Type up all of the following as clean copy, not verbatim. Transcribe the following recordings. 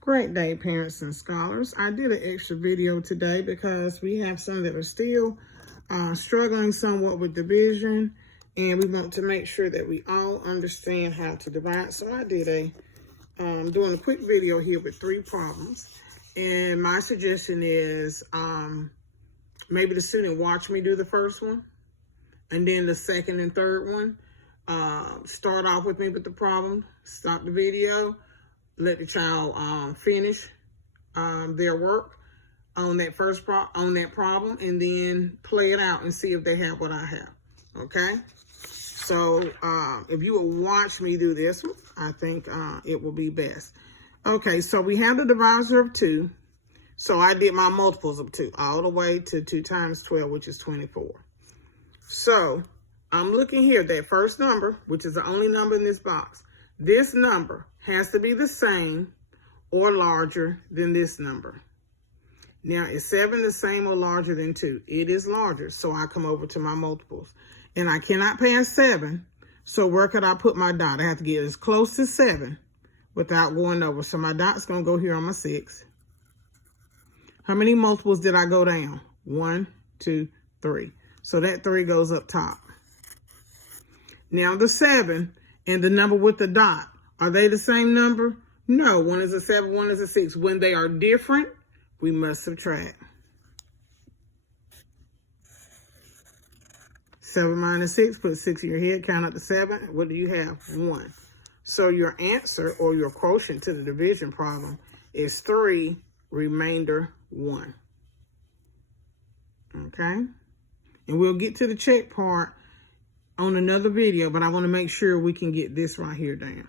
Great day, parents and scholars. I did an extra video today because we have some that are still struggling somewhat with division, and we want to make sure that we all understand how to divide. So I did doing a quick video here with 3 problems. And my suggestion is maybe the student watch me do the first one, and then the second and third one. Start off with me with the problem, stop the video, let the child finish their work on that problem, and then play it out and see if they have what I have. Okay, so if you will watch me do this one, I think it will be best. Okay, so we have the divisor of 2. So I did my multiples of 2 all the way to 2 times 12, which is 24. So I'm looking here, that first number, which is the only number in this box. This number has to be the same or larger than this number. Now, is 7 the same or larger than 2? It is larger, so I come over to my multiples. And I cannot pass 7, so where could I put my dot? I have to get as close to 7 without going over. So my dot's going to go here on my 6. How many multiples did I go down? 1, 2, 3. So that 3 goes up top. Now the 7 and the number with the dot, are they the same number? No, one is a 7, one is a 6. When they are different, we must subtract. 7 minus 6, put 6 in your head, count up to 7. What do you have? 1. So your answer or your quotient to the division problem is 3, remainder 1. Okay? And we'll get to the check part on another video, but I want to make sure we can get this right here down.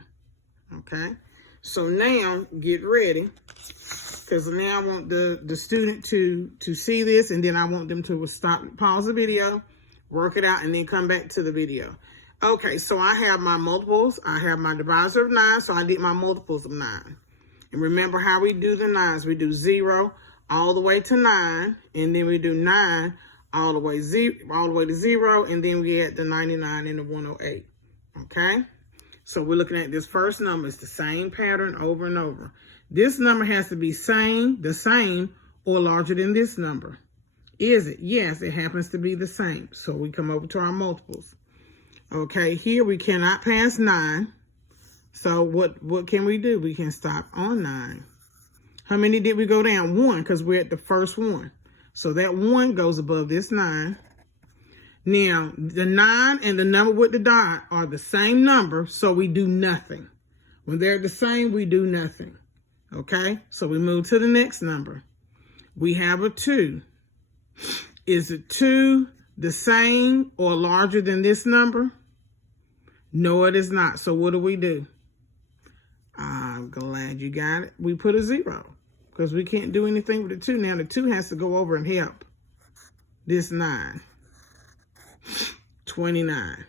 Okay? So now, get ready, because now I want the student to see this, and then I want them to pause the video, work it out, and then come back to the video. Okay, so I have my multiples. I have my divisor of 9, so I did my multiples of 9. And remember how we do the 9s. We do 0 all the way to 9, and then we do 9 all the way to 0, and then we add the 99 and the 108. Okay? So we're looking at this first number. It's the same pattern over and over. This number has to be the same, or larger than this number. Is it? Yes, it happens to be the same. So we come over to our multiples. Okay, here we cannot pass 9. So what can we do? We can stop on 9. How many did we go down? 1, because we're at the first one. So that 1 goes above this 9. Now, the 9 and the number with the dot are the same number, so we do nothing. When they're the same, we do nothing. Okay? So we move to the next number. We have a 2. Is it 2 the same or larger than this number? No, it is not. So what do? I'm glad you got it. We put a 0. Because we can't do anything with the 2. Now the 2 has to go over and help this 9. 29.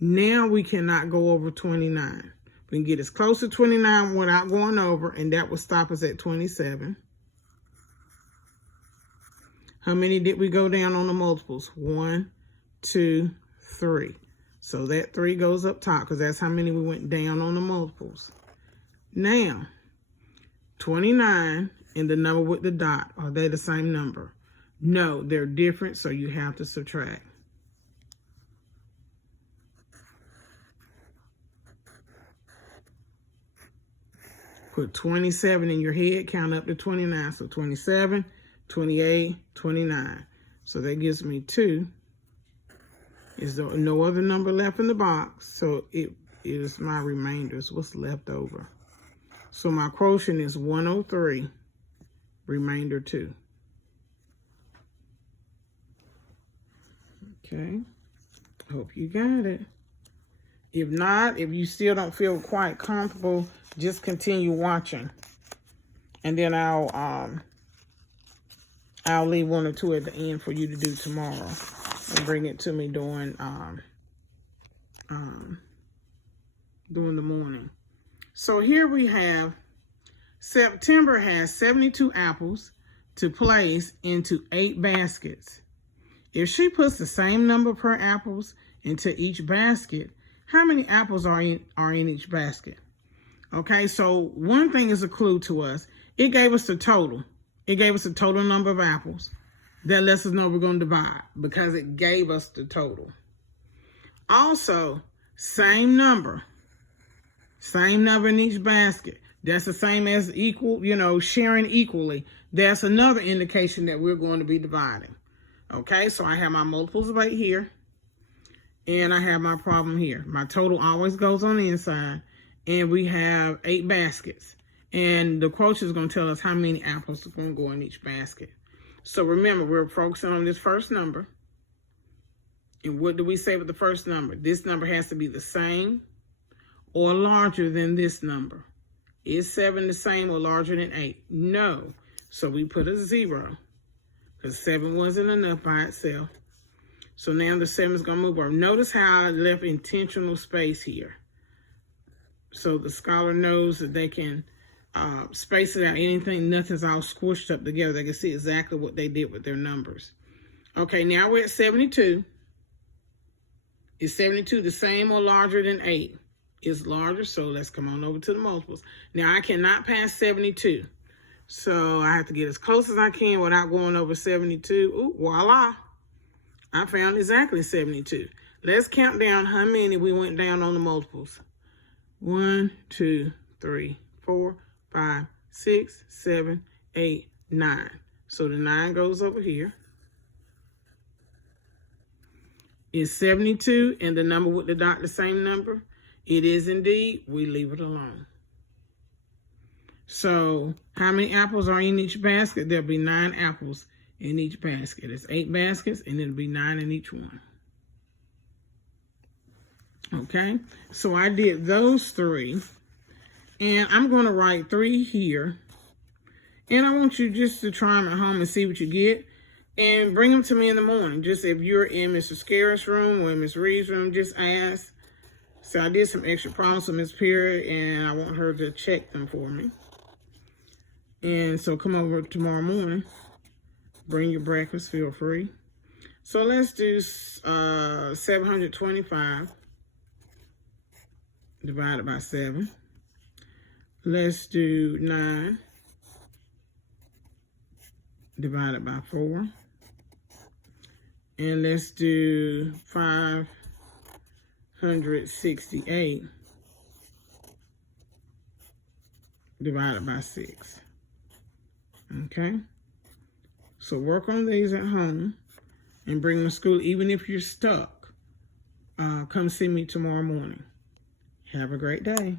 Now we cannot go over 29. We can get as close to 29 without going over, and that will stop us at 27. How many did we go down on the multiples? 1, 2, 3. So that 3 goes up top because that's how many we went down on the multiples. Now, 29 and the number with the dot, are they the same number? No, they're different, so you have to subtract. Put 27 in your head, count up to 29. So 27, 28, 29. So that gives me 2. Is there no other number left in the box? So it is my remainders, what's left over. So my quotient is 103, remainder 2. Okay, hope you got it. If not, if you still don't feel quite comfortable, just continue watching. And then I'll leave 1 or 2 at the end for you to do tomorrow. And bring it to me during the morning. So here we have September has 72 apples to place into 8 baskets. If she puts the same number per apples into each basket, how many apples are in each basket? Okay, so one thing is a clue to us. It gave us the total. It gave us the total number of apples. That lets us know we're going to divide because it gave us the total. Also, same number in each basket. That's the same as equal, sharing equally. That's another indication that we're going to be dividing. Okay, so I have my multiples right here, and I have my problem here. My total always goes on the inside, and we have 8 baskets. And the quotient is going to tell us how many apples are going to go in each basket. So remember, we're focusing on this first number. And what do we say with the first number? This number has to be the same or larger than this number. Is 7 the same or larger than 8? No. So we put a 0 because 7 wasn't enough by itself. So now the 7 is going to move over. Notice how I left intentional space here. So the scholar knows that they can space it out. Nothing's all squished up together. They can see exactly what they did with their numbers. Okay, now we're at 72. Is 72 the same or larger than 8? It's larger, so let's come on over to the multiples. Now, I cannot pass 72. So I have to get as close as I can without going over 72. Ooh, voila. I found exactly 72. Let's count down how many we went down on the multiples. 1, 2, 3, 4, 5, 6, 7, 8, 9. So the 9 goes over here. Is 72 and the number with the dot the same number? It is indeed. We leave it alone. So how many apples are in each basket? There'll be 9 apples in each basket. It's 8 baskets and it'll be 9 in each one. Okay, so I did those 3. And I'm going to write 3 here. And I want you just to try them at home and see what you get. And bring them to me in the morning. Just if you're in Mr. Scarrett's room or in Miss Reed's room, just ask. So I did some extra problems with Miss Perry, and I want her to check them for me. And so come over tomorrow morning. Bring your breakfast, feel free. So let's do 725 divided by 7. Let's do 9 divided by 4. And let's do 568 divided by 6. Okay? So work on these at home and bring them to school. Even if you're stuck, come see me tomorrow morning. Have a great day.